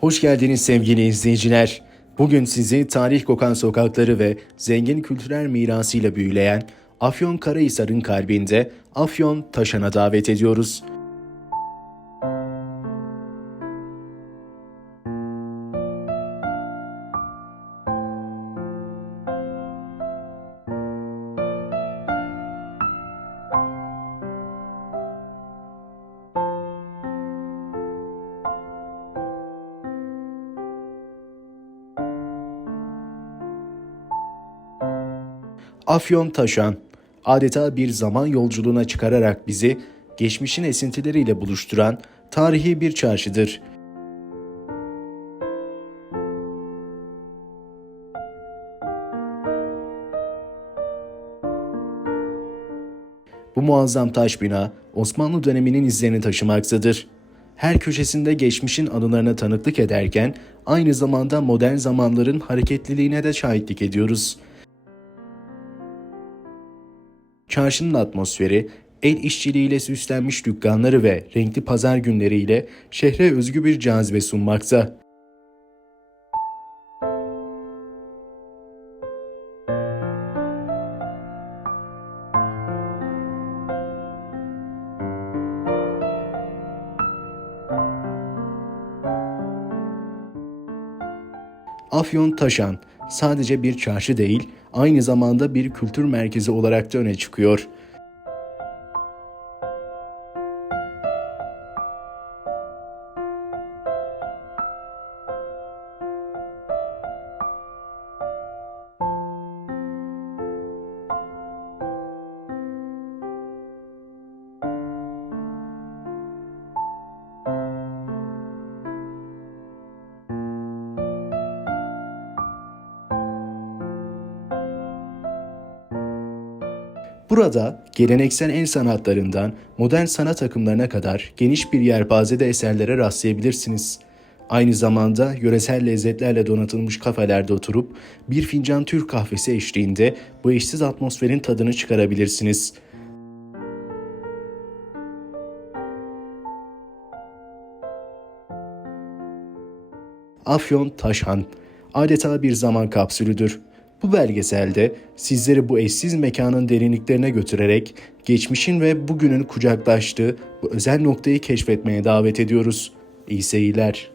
Hoş geldiniz sevgili izleyiciler. Bugün sizi tarih kokan sokakları ve zengin kültürel mirasıyla büyüleyen Afyon Karahisar'ın kalbinde Afyon Taşan'a davet ediyoruz. Afyon Taşan adeta bir zaman yolculuğuna çıkararak bizi geçmişin esintileriyle buluşturan tarihi bir çarşıdır. Bu muazzam taş bina Osmanlı döneminin izlerini taşımaktadır. Her köşesinde geçmişin anılarına tanıklık ederken aynı zamanda modern zamanların hareketliliğine de şahitlik ediyoruz. Çarşının atmosferi, el işçiliğiyle süslenmiş dükkanları ve renkli pazar günleriyle şehre özgü bir cazibe sunmakta. Afyon Taşan sadece bir çarşı değil, aynı zamanda bir kültür merkezi olarak da öne çıkıyor. Burada geleneksel el sanatlarından modern sanat akımlarına kadar geniş bir yelpazede eserlere rastlayabilirsiniz. Aynı zamanda yöresel lezzetlerle donatılmış kafelerde oturup bir fincan Türk kahvesi eşliğinde bu eşsiz atmosferin tadını çıkarabilirsiniz. Afyon Taşhan adeta bir zaman kapsülüdür. Bu belgeselde sizleri bu eşsiz mekanın derinliklerine götürerek geçmişin ve bugünün kucaklaştığı bu özel noktayı keşfetmeye davet ediyoruz. İyi seyirler.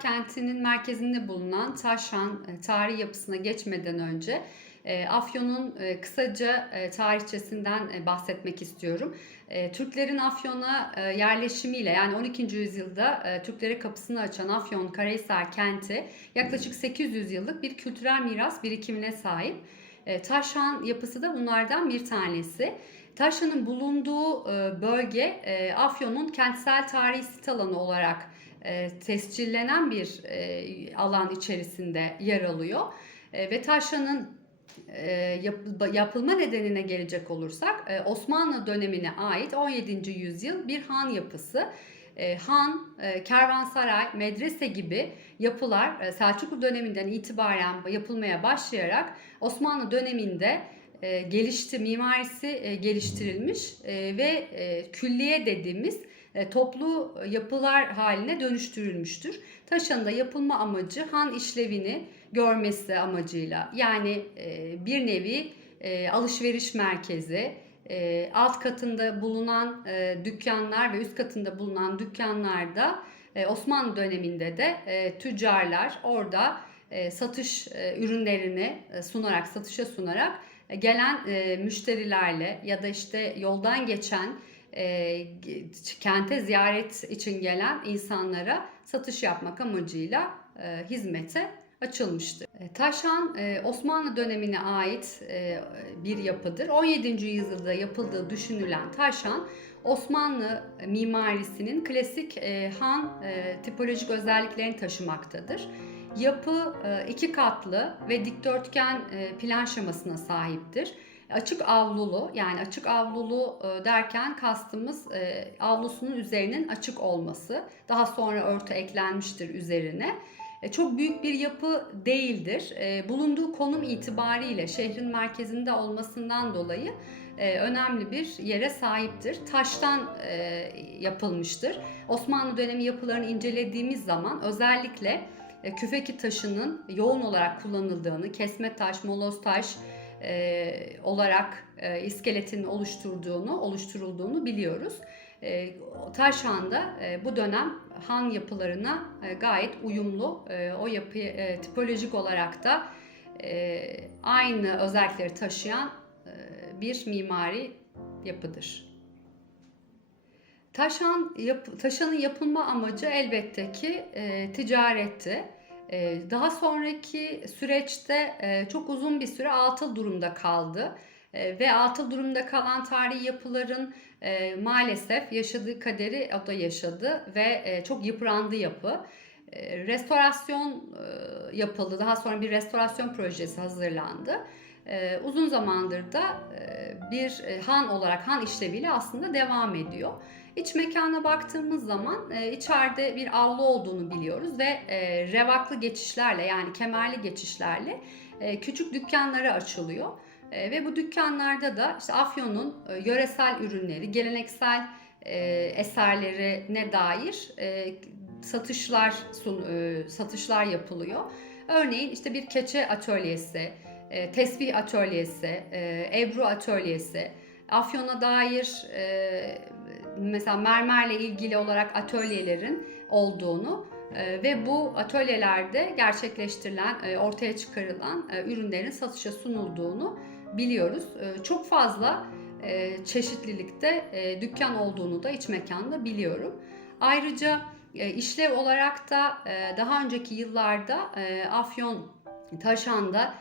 Kentinin merkezinde bulunan Taşhan e, tarihi yapısına geçmeden önce e, Afyon'un e, kısaca tarihçesinden bahsetmek istiyorum. Türklerin Afyon'a yerleşimiyle yani 12. yüzyılda Türklere kapısını açan Afyon Karahisar kenti yaklaşık 800 yıllık bir kültürel miras birikimine sahip. Taşhan yapısı da bunlardan bir tanesi. Taşhan'ın bulunduğu bölge Afyon'un kentsel tarihi sit alanı olarak e, tescillenen bir e, alan içerisinde yer alıyor. E, ve Taşra'nın e, yap, yapılma nedenine gelecek olursak e, Osmanlı dönemine ait 17. yüzyıl bir han yapısı. E, han, kervansaray, medrese gibi yapılar Selçuklu döneminden itibaren yapılmaya başlayarak Osmanlı döneminde gelişti, mimarisi geliştirilmiş ve külliye dediğimiz toplu yapılar haline dönüştürülmüştür. Taşan'da yapılma amacı han işlevini görmesi amacıyla yani e, bir nevi e, alışveriş merkezi, alt katında bulunan dükkanlar ve üst katında bulunan dükkanlarda Osmanlı döneminde de tüccarlar orada satış ürünlerini sunarak, satışa sunarak gelen müşterilerle ya da işte yoldan geçen e, kente ziyaret için gelen insanlara satış yapmak amacıyla e, hizmete açılmıştır. E, Taşhan e, Osmanlı dönemine ait e, bir yapıdır. 17. yüzyılda yapıldığı düşünülen Taşhan Osmanlı mimarisinin klasik han tipolojik özelliklerini taşımaktadır. Yapı iki katlı ve dikdörtgen plan şemasına sahiptir. Açık avlulu yani açık avlulu e, derken kastımız e, avlusunun üzerinin açık olması. Daha sonra örtü eklenmiştir üzerine. E, Çok büyük bir yapı değildir. Bulunduğu konum itibariyle şehrin merkezinde olmasından dolayı önemli bir yere sahiptir. Taştan yapılmıştır. Osmanlı dönemi yapılarını incelediğimiz zaman özellikle küfeki taşının yoğun olarak kullanıldığını, kesme taş, moloz taş e, olarak e, iskeletinin oluşturduğunu, oluşturulduğunu biliyoruz. E, Taşhan'da e, bu dönem han yapılarına e, gayet uyumlu. E, o yapı e, tipolojik olarak da e, aynı özellikleri taşıyan e, bir mimari yapıdır. Taşan yap, taşanın yapılma amacı elbette ki e, ticaretti. E, daha sonraki süreçte e, çok uzun bir süre atıl durumda kaldı. E, ve atıl durumda kalan tarihi yapıların e, maalesef yaşadığı kaderi o da yaşadı ve e, çok yıprandı yapı. Restorasyon yapıldı. Daha sonra bir restorasyon projesi hazırlandı. Uzun zamandır da bir han olarak han işleviyle aslında devam ediyor. İç mekana baktığımız zaman e, içeride bir avlu olduğunu biliyoruz ve e, revaklı geçişlerle yani kemerli geçişlerle e, küçük dükkanları açılıyor. E, ve bu dükkanlarda da işte Afyon'un e, yöresel ürünleri, geleneksel e, eserlerine dair e, satışlar sun, e, satışlar yapılıyor. Örneğin işte bir keçe atölyesi, e, tesbih atölyesi, e, ebru atölyesi, Afyon'a dair e, mesela mermerle ilgili olarak atölyelerin olduğunu e, ve bu atölyelerde gerçekleştirilen, e, ortaya çıkarılan e, ürünlerin satışa sunulduğunu biliyoruz. Çok fazla çeşitlilikte dükkan olduğunu da iç mekanda biliyorum. Ayrıca işlev olarak da daha önceki yıllarda Afyon Taşan'da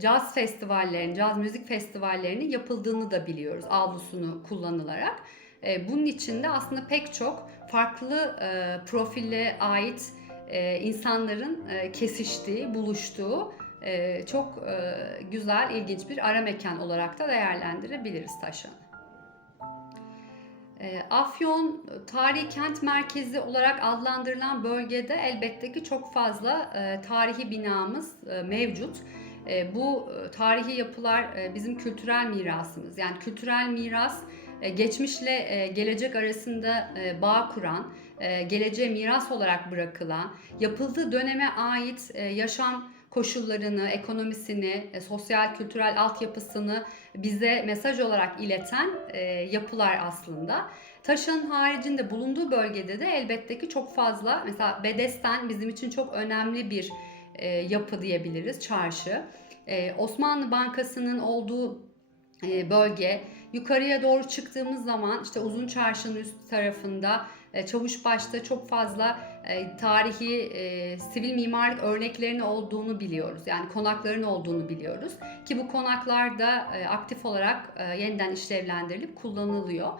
caz festivallerinin, caz müzik festivallerinin yapıldığını da biliyoruz avlusunu kullanılarak. E, bunun içinde aslında pek çok farklı e, profile ait e, insanların e, kesiştiği, buluştuğu çok güzel, ilginç bir ara mekan olarak da değerlendirebiliriz Taşan'ı. E, Afyon tarihi kent merkezi olarak adlandırılan bölgede elbette ki çok fazla tarihi binamız mevcut. Bu tarihi yapılar bizim kültürel mirasımız. Yani kültürel miras geçmişle e, gelecek arasında e, bağ kuran, e, geleceğe miras olarak bırakılan, yapıldığı döneme ait e, yaşam koşullarını, ekonomisini, e, sosyal kültürel altyapısını bize mesaj olarak ileten e, yapılar aslında. Taşın haricinde bulunduğu bölgede de elbette ki çok fazla mesela Bedesten bizim için çok önemli bir e, yapı diyebiliriz çarşı. E, Osmanlı Bankası'nın olduğu e, bölge yukarıya doğru çıktığımız zaman işte Uzun Çarşı'nın üst tarafında e, Çavuşbaş'ta çok fazla e, tarihi e, sivil mimarlık örneklerinin olduğunu biliyoruz. Yani konakların olduğunu biliyoruz. Ki bu konaklar da aktif olarak yeniden işlevlendirilip kullanılıyor.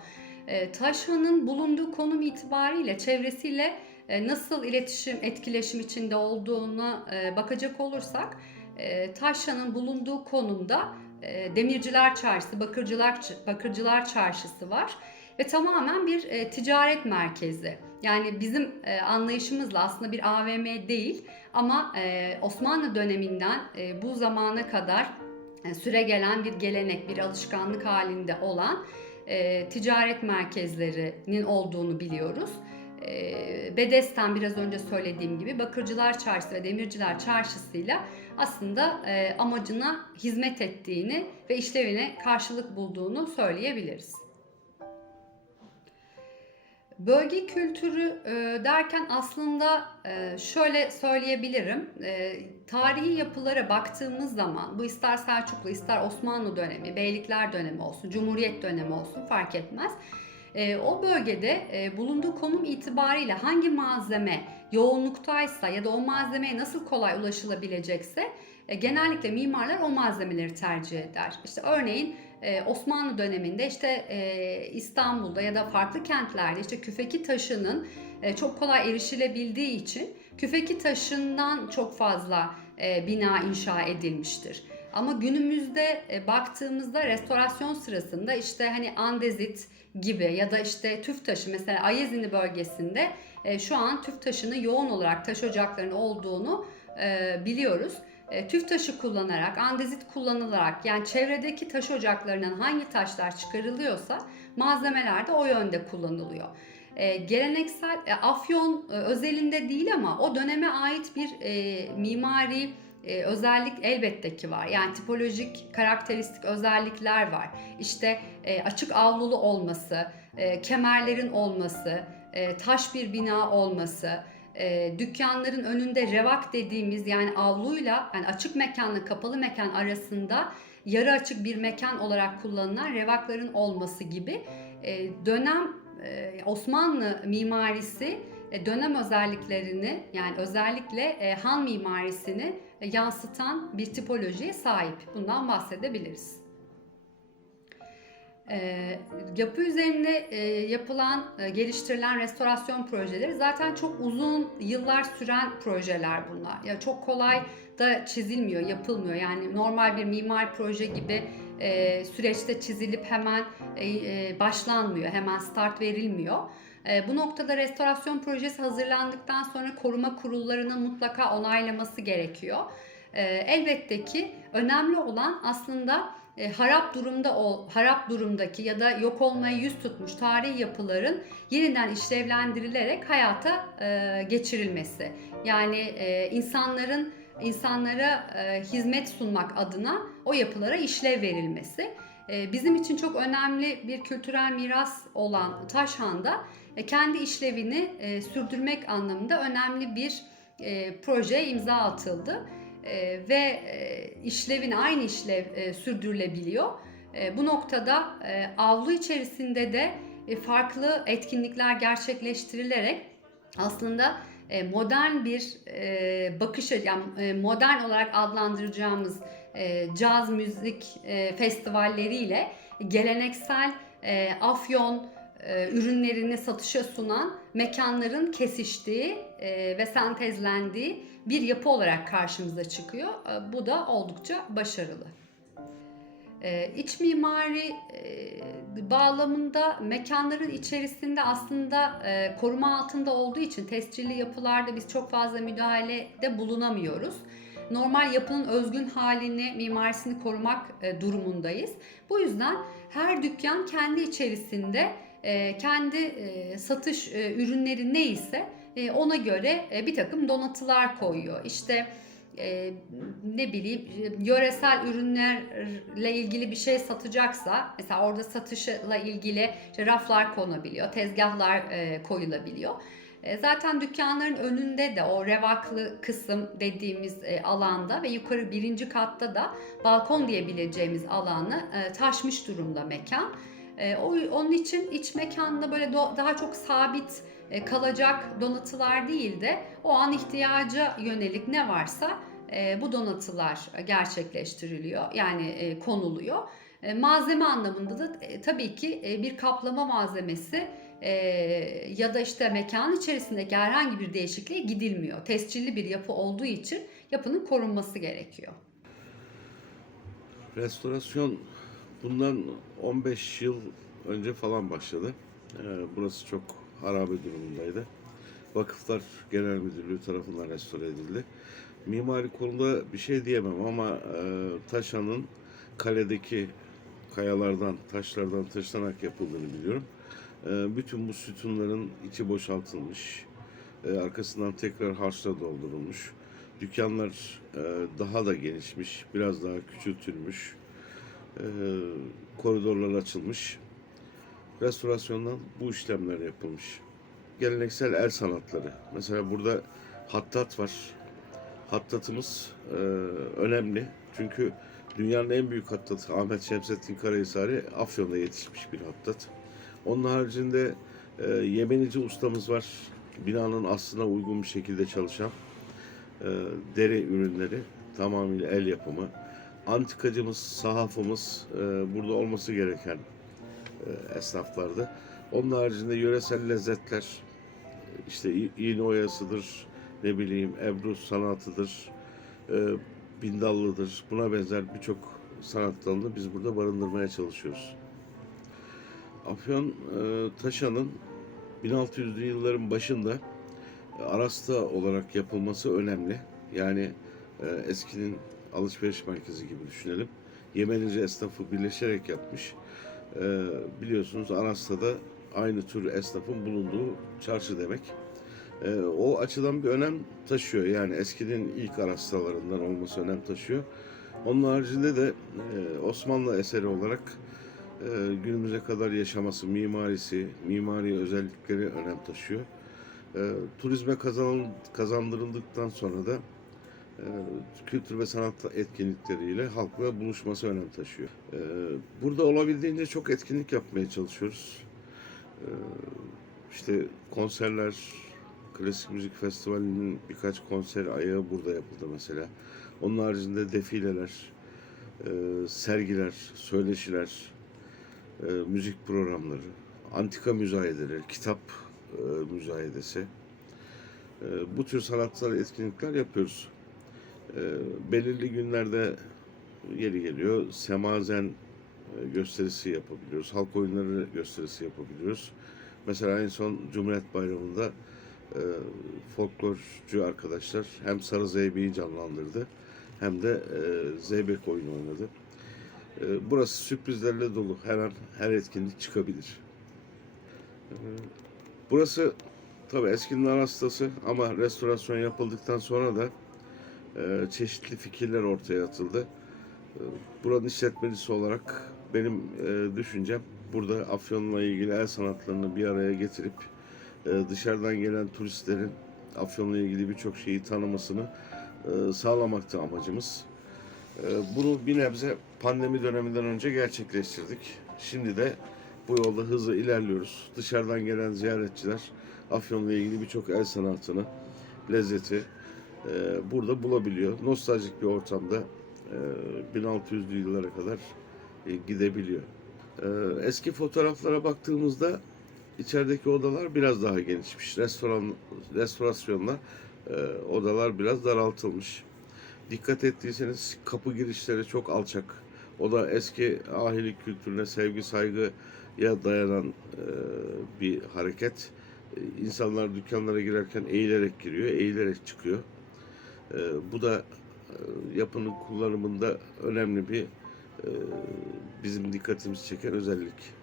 E, Taşhan'ın bulunduğu konum itibariyle çevresiyle nasıl iletişim, etkileşim içinde olduğuna e, bakacak olursak e, Taşhan'ın bulunduğu konumda Demirciler Çarşısı, Bakırcılar Bakırcılar Çarşısı var ve tamamen bir ticaret merkezi. Yani bizim anlayışımızla aslında bir AVM değil ama Osmanlı döneminden bu zamana kadar süre gelen bir gelenek, bir alışkanlık halinde olan ticaret merkezlerinin olduğunu biliyoruz. Bedesten biraz önce söylediğim gibi Bakırcılar Çarşısı ve Demirciler Çarşısı'yla aslında amacına hizmet ettiğini ve işlevine karşılık bulduğunu söyleyebiliriz. Bölge kültürü derken aslında şöyle söyleyebilirim. Tarihi yapılara baktığımız zaman bu ister Selçuklu ister Osmanlı dönemi, Beylikler dönemi olsun, Cumhuriyet dönemi olsun fark etmez. E, o bölgede e, bulunduğu konum itibariyle hangi malzeme yoğunluktaysa ya da o malzemeye nasıl kolay ulaşılabilecekse e, genellikle mimarlar o malzemeleri tercih eder. İşte örneğin e, Osmanlı döneminde işte e, İstanbul'da ya da farklı kentlerde işte küfeki taşının e, çok kolay erişilebildiği için Küfeki taşından çok fazla e, bina inşa edilmiştir. Ama günümüzde e, baktığımızda restorasyon sırasında işte hani andezit gibi ya da işte tüf taşı mesela Ayazini bölgesinde e, şu an tüf taşının yoğun olarak taş ocaklarının olduğunu e, biliyoruz. Tüf taşı kullanarak, andezit kullanılarak yani çevredeki taş ocaklarından hangi taşlar çıkarılıyorsa malzemeler de o yönde kullanılıyor. E, geleneksel e, Afyon e, özelinde değil ama o döneme ait bir e, mimari e, özellik elbette ki var. Yani tipolojik karakteristik özellikler var. İşte e, açık avlulu olması, e, kemerlerin olması, e, taş bir bina olması, e, dükkanların önünde revak dediğimiz yani avluyla yani açık mekanla kapalı mekan arasında yarı açık bir mekan olarak kullanılan revakların olması gibi e, dönem e, Osmanlı mimarisi e, dönem özelliklerini yani özellikle e, Han mimarisini yansıtan bir tipolojiye sahip. Bundan bahsedebiliriz. E, yapı üzerinde e, yapılan, e, geliştirilen restorasyon projeleri zaten çok uzun yıllar süren projeler bunlar. Ya çok kolay da çizilmiyor, yapılmıyor. Yani normal bir mimar proje gibi e, süreçte çizilip hemen e, e, başlanmıyor, hemen start verilmiyor. E, bu noktada restorasyon projesi hazırlandıktan sonra koruma kurullarının mutlaka onaylaması gerekiyor. E, elbette ki önemli olan aslında e, harap durumda ol, harap durumdaki ya da yok olmaya yüz tutmuş tarihi yapıların yeniden işlevlendirilerek hayata e, geçirilmesi. Yani e, insanların insanlara hizmet sunmak adına o yapılara işlev verilmesi. E, bizim için çok önemli bir kültürel miras olan Taşhan'da e, kendi işlevini e, sürdürmek anlamında önemli bir e, projeye imza atıldı ve e, işlevin aynı işlev sürdürülebiliyor. Bu noktada avlu içerisinde de farklı etkinlikler gerçekleştirilerek aslında modern bir bakış yani modern olarak adlandıracağımız e, caz müzik e, festivalleriyle geleneksel e, afyon e, ürünlerini satışa sunan mekanların kesiştiği e, ve sentezlendiği bir yapı olarak karşımıza çıkıyor. E, bu da oldukça başarılı. E, iç mimari e, bağlamında mekanların içerisinde aslında e, koruma altında olduğu için tescilli yapılarda biz çok fazla müdahalede bulunamıyoruz. Normal yapının özgün halini, mimarisini korumak e, durumundayız. Bu yüzden her dükkan kendi içerisinde e, kendi e, satış ürünleri neyse ona göre bir takım donatılar koyuyor. İşte ne bileyim yöresel ürünlerle ilgili bir şey satacaksa mesela orada satışla ilgili işte raflar konabiliyor, tezgahlar koyulabiliyor. E, Zaten dükkanların önünde de o revaklı kısım dediğimiz e, alanda ve yukarı birinci katta da balkon diyebileceğimiz alanı e, taşmış durumda mekan. Onun için iç mekanda böyle daha çok sabit kalacak donatılar değil de o an ihtiyaca yönelik ne varsa bu donatılar gerçekleştiriliyor yani konuluyor. Malzeme anlamında da tabii ki bir kaplama malzemesi e, ya da işte mekan içerisindeki herhangi bir değişikliğe gidilmiyor. Tescilli bir yapı olduğu için yapının korunması gerekiyor. Restorasyon bundan 15 yıl önce falan başladı. Burası çok harabe durumundaydı. Vakıflar Genel Müdürlüğü tarafından restore edildi. Mimari konuda bir şey diyemem ama Taşan'ın kaledeki kayalardan, taşlardan taşlanarak yapıldığını biliyorum. E, bütün bu sütunların içi boşaltılmış. E, arkasından tekrar harçla doldurulmuş. Dükkanlar e, daha da genişmiş, biraz daha küçültülmüş. E, koridorlar açılmış. Restorasyondan bu işlemler yapılmış. Geleneksel el sanatları. Mesela burada hattat var. Hattatımız önemli. Çünkü dünyanın en büyük hattatı Ahmet Şemsettin Karahisari Afyon'da yetişmiş bir hattat. Onun haricinde e, Yemenici ustamız var. Binanın aslına uygun bir şekilde çalışan e, deri ürünleri tamamıyla el yapımı. Antikacımız, sahafımız e, burada olması gereken e, esnaflardı. Onun haricinde yöresel lezzetler, işte iğne oyasıdır, ne bileyim Ebru sanatıdır, e, Bindallıdır. Buna benzer birçok sanat dalını biz burada barındırmaya çalışıyoruz. Afyon e, Taşan'ın 1600'lü yılların başında e, Arasta olarak yapılması önemli. Yani e, eskinin alışveriş merkezi gibi düşünelim. Yemenice esnafı birleşerek yapmış. E, biliyorsunuz Arasta'da aynı tür esnafın bulunduğu çarşı demek. O açıdan bir önem taşıyor. Yani eskinin ilk Arastalarından olması önem taşıyor. Onun haricinde de Osmanlı eseri olarak günümüze kadar yaşaması, mimarisi, mimari özellikleri önem taşıyor. E, turizme kazan, kazandırıldıktan sonra da e, kültür ve sanat etkinlikleriyle halkla buluşması önem taşıyor. E, burada olabildiğince çok etkinlik yapmaya çalışıyoruz. İşte konserler, klasik müzik festivalinin birkaç konser ayağı burada yapıldı mesela. Onun haricinde defileler, e, sergiler, söyleşiler, e, müzik programları, antika müzayedeleri, kitap e, müzayedesi. E, bu tür sanatsal etkinlikler yapıyoruz. E, belirli günlerde yeri geliyor semazen e, gösterisi yapabiliyoruz. Halk oyunları gösterisi yapabiliyoruz. Mesela en son Cumhuriyet Bayramı'nda e, folklorcu arkadaşlar hem Sarı Zeybe'yi canlandırdı hem de e, Zeybek oyunu oynadı. E, burası sürprizlerle dolu. Her an her etkinlik çıkabilir. E, burası tabii eskinin arastası ama restorasyon yapıldıktan sonra da e, çeşitli fikirler ortaya atıldı. E, buranın işletmecisi olarak benim e, düşüncem burada Afyon'la ilgili el sanatlarını bir araya getirip e, dışarıdan gelen turistlerin Afyon'la ilgili birçok şeyi tanımasını sağlamaktı amacımız. E, Bunu bir nebze pandemi döneminden önce gerçekleştirdik. Şimdi de bu yolda hızlı ilerliyoruz. Dışarıdan gelen ziyaretçiler Afyon'la ilgili birçok el sanatını, lezzeti e, burada bulabiliyor. Nostaljik bir ortamda e, 1600'lü yıllara kadar e, gidebiliyor. E, Eski fotoğraflara baktığımızda içerideki odalar biraz daha genişmiş. Restoran, restorasyonla e, odalar biraz daraltılmış. Dikkat ettiyseniz kapı girişleri çok alçak. O da eski ahilik kültürüne sevgi saygıya dayanan e, bir hareket. E, İnsanlar dükkanlara girerken eğilerek giriyor, eğilerek çıkıyor. E, bu da e, yapının kullanımında önemli bir e, bizim dikkatimizi çeken özellik.